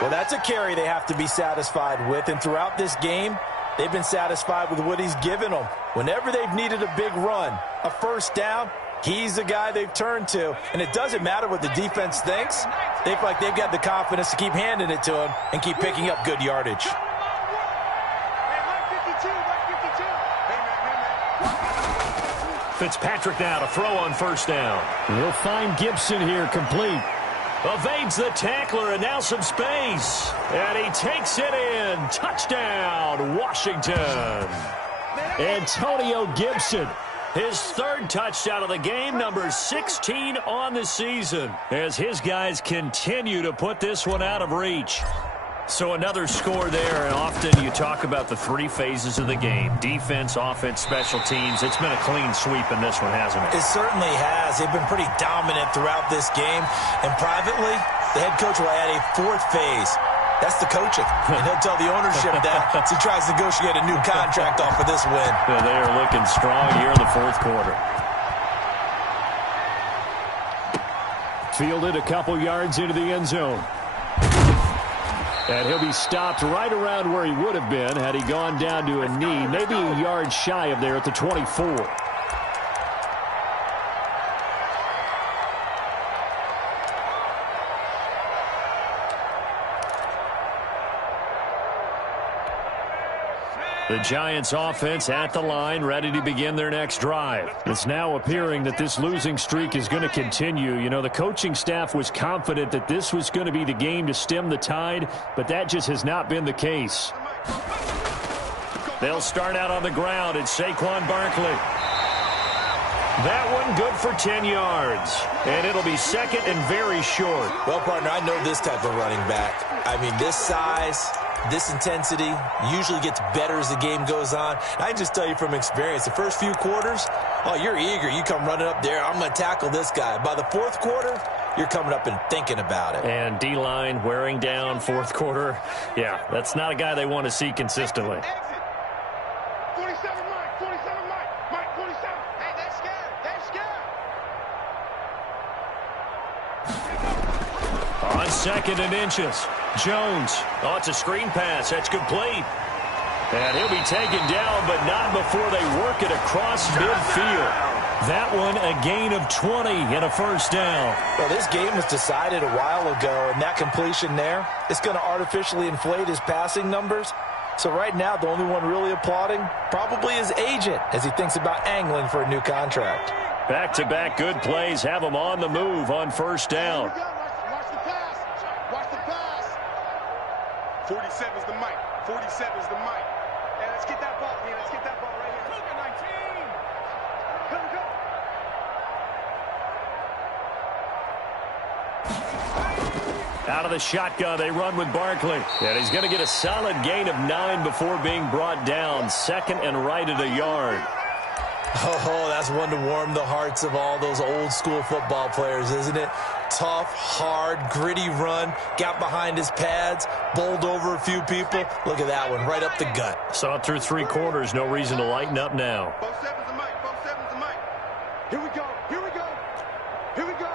Well, that's a carry they have to be satisfied with. And throughout this game, They've been satisfied with what he's given them. Whenever they've needed a big run, a first down, he's the guy they've turned to. And it doesn't matter what the defense thinks. They feel like they've got the confidence to keep handing it to him and keep picking up good yardage. Fitzpatrick now to throw on first down. We'll find Gibson here complete. Evades the tackler and now some space. And he takes it in. Touchdown, Washington. Antonio Gibson. His third touchdown of the game, number 16 on the season, as his guys continue to put this one out of reach. So another score there, and often you talk about the three phases of the game. Defense, offense, special teams. It's been a clean sweep in this one, hasn't it? It certainly has. They've been pretty dominant throughout this game. And privately, the head coach will add a fourth phase. That's the coaching. And he'll tell the ownership that as he tries to negotiate a new contract off of this win. Yeah, they are looking strong here in the fourth quarter. Fielded a couple yards into the end zone. And he'll be stopped right around where he would have been had he gone down to a knee, maybe a yard shy of there at the 24. The Giants offense at the line, ready to begin their next drive. It's now appearing that this losing streak is going to continue. You know, the coaching staff was confident that this was going to be the game to stem the tide, but that just has not been the case. They'll start out on the ground. It's Saquon Barkley. That one good for 10 yards. And it'll be second and very short. Well, partner, I know this type of running back. I mean, this size, this intensity usually gets better as the game goes on. And I can just tell you from experience, the first few quarters, oh, you're eager. You come running up there, I'm going to tackle this guy. By the fourth quarter, you're coming up and thinking about it. And D-line wearing down fourth quarter. Yeah, that's not a guy they want to see consistently. 47 Mike, 47 Mike, 47. Hey, they're scared. They're scared. On second and inches. Jones. Oh, it's a screen pass. That's complete. And he'll be taken down, but not before they work it across midfield. That one a gain of 20 and a first down. Well, this game was decided a while ago, and that completion there is going to artificially inflate his passing numbers. So right now, the only one really applauding probably his agent as he thinks about angling for a new contract. Back-to-back good plays have him on the move on first down. Watch the pass. Watch the pass. 47's the mic. 47's the mic. Hey, let's get that ball. Yeah, let's get that ball right here. Cougar 19. Come, come. Out of the shotgun, they run with Barkley. And he's going to get a solid gain of 9 before being brought down. Second and right at a yard. Oh, that's one to warm the hearts of all those old school football players, isn't it? Tough, hard, gritty run. Got behind his pads, bowled over a few people. Look at that one, right up the gut. Saw it through 3 quarters. No reason to lighten up now. 47's the mic. 47's the mic. Here we go. Here we go. Here we go.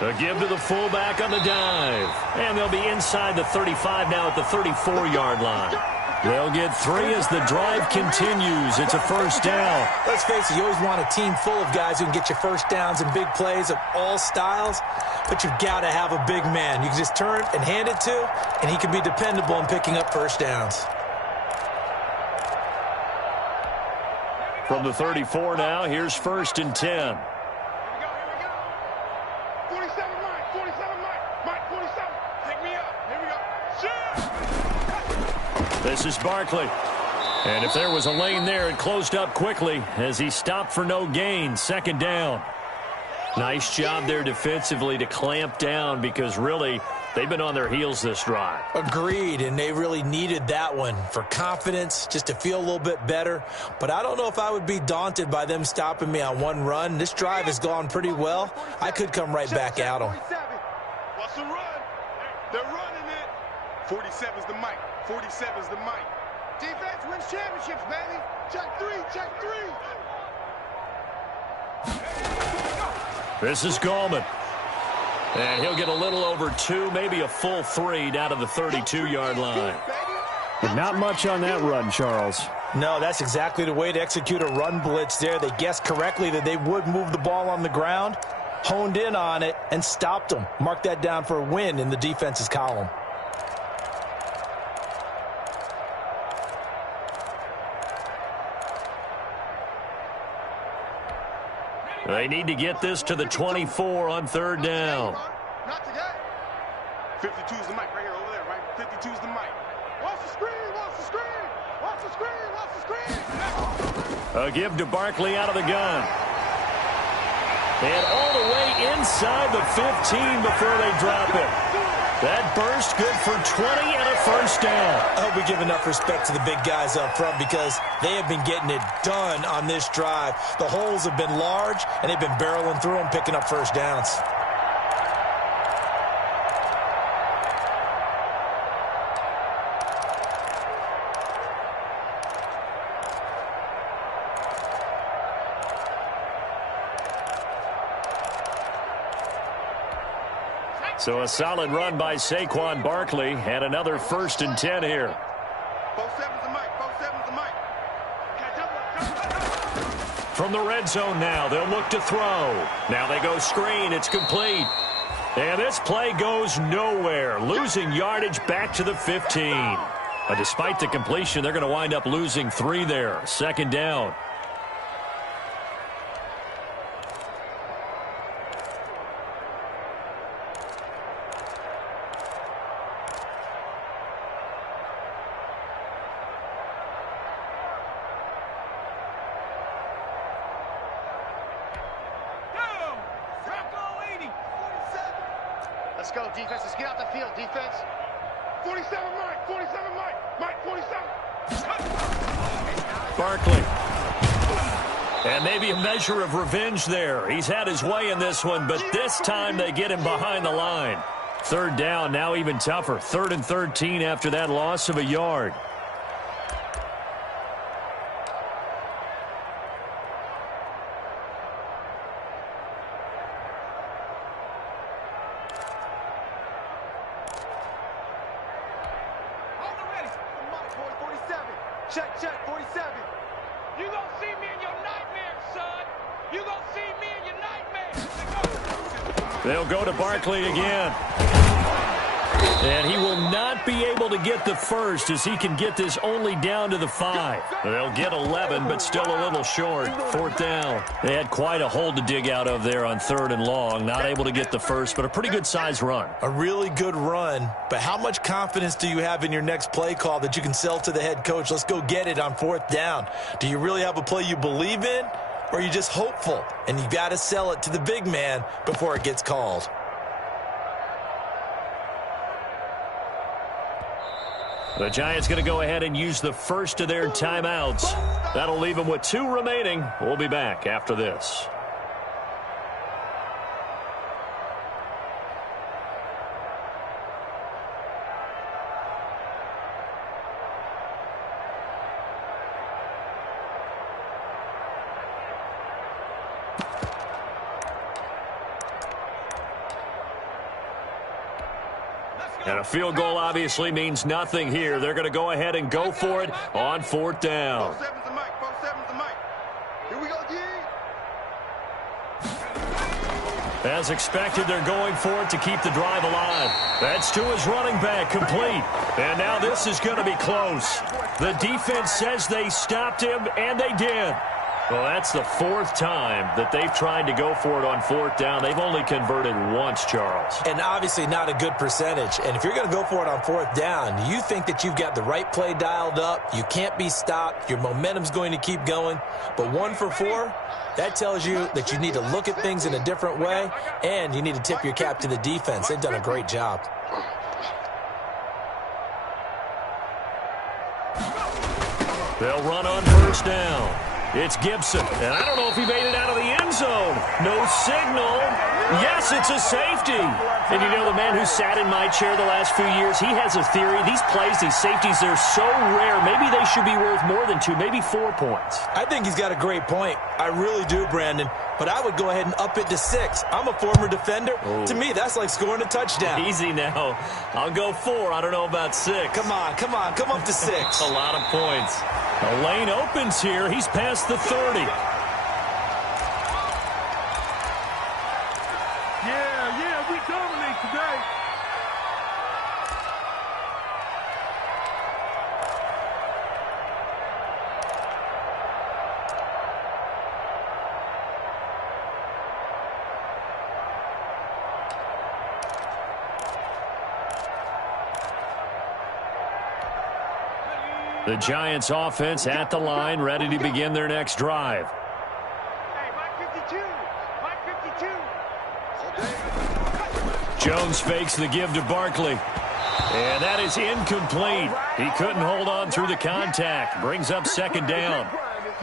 A give to the fullback on the dive. And they'll be inside the 35 now at the 34-yard line. They'll get 3 as the drive continues. It's a first down. Let's face it, you always want a team full of guys who can get you first downs and big plays of all styles, but you've got to have a big man. You can just turn and hand it to, and he can be dependable in picking up first downs. From the 34 now, here's first and 10. 47 Mike. 47 Mike. Mike 47. Pick me up. Here we go. Shoot! This is Barkley. And if there was a lane there, it closed up quickly as he stopped for no gain. Second down. Nice job there defensively to clamp down because really they've been on their heels this drive. Agreed, and they really needed that one for confidence, just to feel a little bit better. But I don't know if I would be daunted by them stopping me on one run. This drive has gone pretty well. I could come right back at them. Watch the run. They're running it. 47's the mic. 47's the mic. Defense wins championships, baby. Check 3. Check 3. This is Gallman. And he'll get a little over 2, maybe a full 3 down to the 32-yard line. But not much on that run, Charles. No, that's exactly the way to execute a run blitz there. They guessed correctly that they would move the ball on the ground, honed in on it, and stopped them. Mark that down for a win in the defense's column. They need to get this to the 24 on 3rd down. Not today. 52's the mic right here, over there, right? 52's the mic. Watch the screen, watch the screen, watch the screen, watch the screen. A give to Barkley out of the gun. And all the way inside the 15 before they drop it. That burst good for 20 and a 1st down. I hope we give enough respect to the big guys up front because they have been getting it done on this drive. The holes have been large, and they've been barreling through them, picking up 1st downs. So a solid run by Saquon Barkley and another 1st and 10 here. 4-7's the mic, 4-7's the mic. From the red zone now, they'll look to throw. Now they go screen, it's complete. And this play goes nowhere, losing yardage back to the 15. But despite the completion, they're going to wind up losing 3 there. 2nd down. Let's go, defense. Let's get out the field, defense. 47, Mike. 47, Mike. Mike, 47. Barkley. And maybe a measure of revenge there. He's had his way in this one, but this time they get him behind the line. 3rd down, now even tougher. 3rd and 13 after that loss of a yard. Check, check, 47. You gonna see me in your nightmares, son. You gonna see me in your nightmares. They'll go to Barkley again. And he will not be able to get the 1st as he can get this only down to the 5. They'll get 11, but still a little short. 4th down. They had quite a hole to dig out of there on 3rd and long. Not able to get the 1st, but a pretty good size run. A really good run, but how much confidence do you have in your next play call that you can sell to the head coach? Let's go get it on 4th down. Do you really have a play you believe in, or are you just hopeful? And you got to sell it to the big man before it gets called. The Giants going to go ahead and use the 1st of their timeouts. That'll leave them with 2 remaining. We'll be back after this. And a field goal obviously means nothing here. They're going to go ahead and go for it on 4th down. 4-7's the mic. 4-7's the mic. Here we go, D. As expected, they're going for it to keep the drive alive. That's to his running back, complete. And now this is going to be close. The defense says they stopped him, and they did. Well, that's the 4th time that they've tried to go for it on 4th down. They've only converted once, Charles. And obviously not a good percentage. And if you're going to go for it on 4th down, you think that you've got the right play dialed up. You can't be stopped. Your momentum's going to keep going. But 1 for 4, that tells you that you need to look at things in a different way, and you need to tip your cap to the defense. They've done a great job. They'll run on 1st down. It's Gibson, and I don't know if he made it out of the end zone. No signal. Yes, it's a safety. And you know, the man who sat in my chair the last few years, he has a theory. These plays, these safeties, they're so rare. Maybe they should be worth more than 2, maybe 4 points. I think he's got a great point. I really do, Brandon. But I would go ahead and up it to 6. I'm a former defender. Oh. To me, that's like scoring a touchdown. Easy now. I'll go 4. I don't know about 6. Come on. Come up to 6. A lot of points. The lane opens here. He's past the 30. Yeah, we dominate today. The Giants offense at the line, ready to begin their next drive. Hey, Mike 52. Jones fakes the give to Barkley. And that is incomplete. He couldn't hold on through the contact. Brings up second down.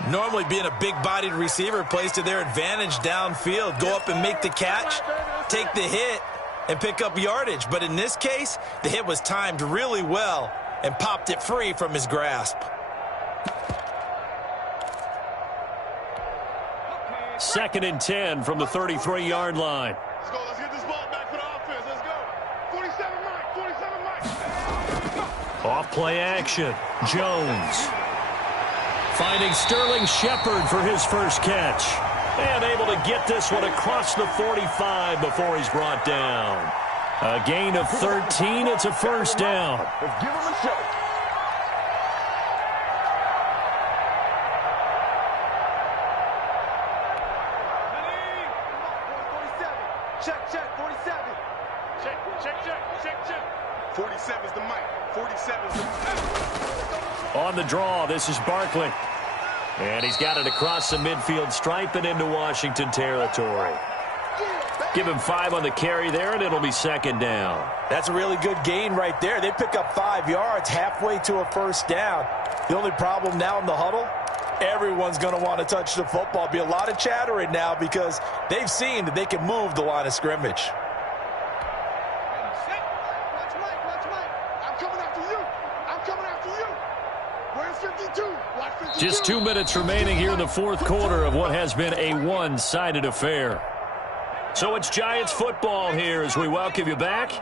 Normally being a big-bodied receiver plays to their advantage downfield. Go up and make the catch, take the hit, and pick up yardage. But in this case, the hit was timed really well and popped it free from his grasp. Second and 10 from the 33-yard line. Let's go. Let's get this ball back for the offense. Let's go. 47 Mike. Off play action. Jones. Finding Sterling Shepard for his first catch. And able to get this one across the 45 before he's brought down. A gain of 13. It's a first down. Let's give him a show. Check, 47. Check. 47's the mic. 47's the On the draw, this is Barkley. And he's got it across the midfield stripe and into Washington territory. Give him 5 on the carry there, and it'll be second down. That's a really good gain right there. They pick up 5 yards halfway to a first down. The only problem now in the huddle, everyone's going to want to touch the football. Be a lot of chattering now because they've seen that they can move the line of scrimmage. Watch Mike. I'm coming after you. Where's 52? Watch 52. Just 2 minutes remaining here in the fourth quarter of what has been a one-sided affair. So it's Giants football here as we welcome you back.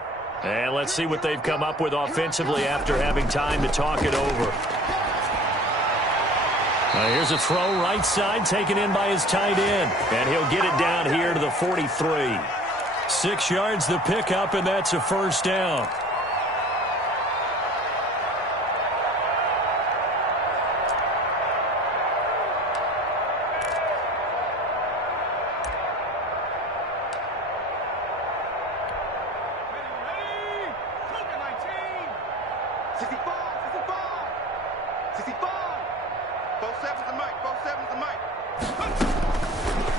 And let's see what they've come up with offensively after having time to talk it over. Here's a throw right side taken in by his tight end. And he'll get it down here to the 43. 6 yards the pickup, and that's a first down.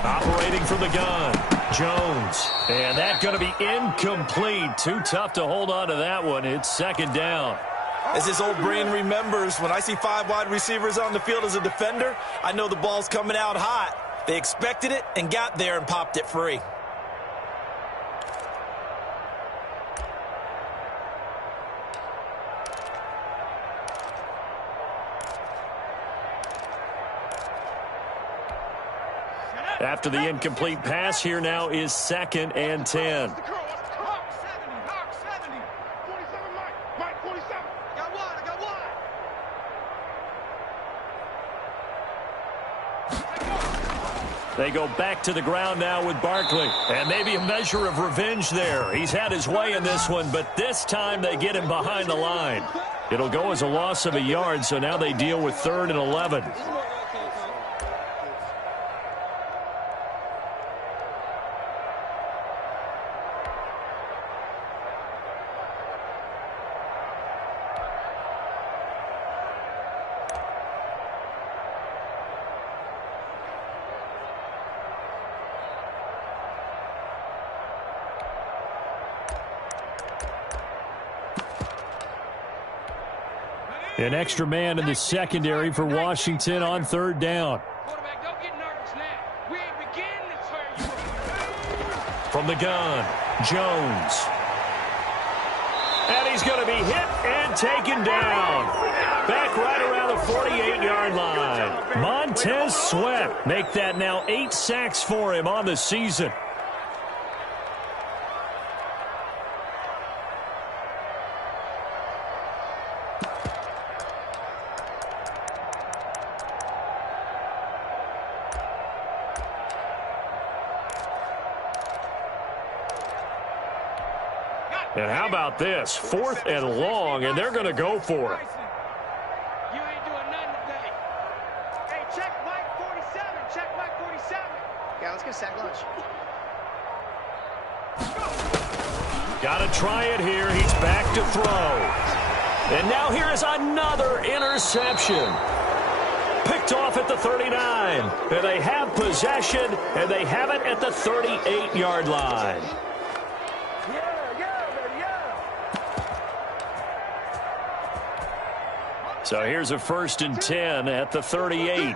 Operating from the gun, Jones. And that's going to be incomplete. Too tough to hold on to that one. It's second down. As his old brain remembers, when I see 5 wide receivers on the field as a defender, I know the ball's coming out hot. They expected it and got there and popped it free. After the incomplete pass, here now is second and 10. Hawk 70. 47 Mike 47. I got one. They go back to the ground now with Barkley. And maybe a measure of revenge there. He's had his way in this one, but this time they get him behind the line. It'll go as a loss of a yard, so now they deal with 3rd and 11. An extra man in the secondary for Washington on 3rd down. Quarterback, don't get nervous now. We ain't beginning to turn you. From From the gun, Jones. And he's going to be hit and taken down. Back right around the 48-yard line. Montez Sweat make that now 8 sacks for him on the season. And how about this? 4th and long, and they're going to go for it. You ain't doing nothing today. Hey, check Mike 47. Check Mike 47. Yeah, let's get sack lunch. Got to try it here. He's back to throw. And now here is another interception. Picked off at the 39. And they have possession, and they have it at the 38-yard line. So here's a 1st and 10 at the 38.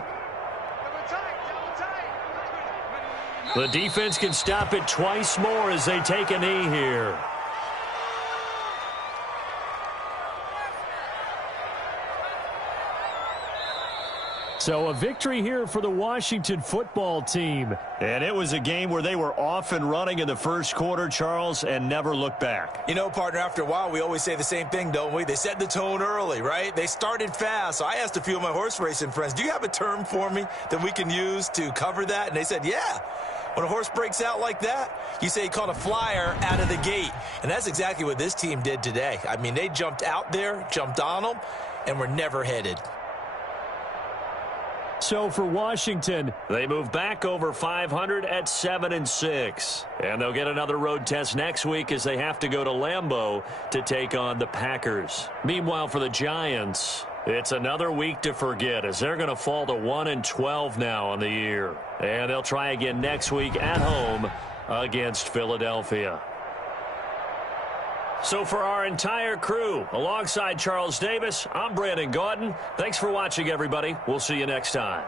The defense can stop it twice more as they take a knee here. So a victory here for the Washington football team. And it was a game where they were off and running in the first quarter, Charles, and never looked back. You know, partner, after a while, we always say the same thing, don't we? They set the tone early, right? They started fast. So I asked a few of my horse racing friends, do you have a term for me that we can use to cover that? And they said, yeah. When a horse breaks out like that, you say he caught a flyer out of the gate. And that's exactly what this team did today. I mean, they jumped out there, jumped on them, and were never headed. So for Washington, they move back over 500 at 7-6. And they'll get another road test next week as they have to go to Lambeau to take on the Packers. Meanwhile, for the Giants, it's another week to forget as they're going to fall to 1-12 now on the year. And they'll try again next week at home against Philadelphia. So for our entire crew, alongside Charles Davis, I'm Brandon Gaudin. Thanks for watching, everybody. We'll see you next time.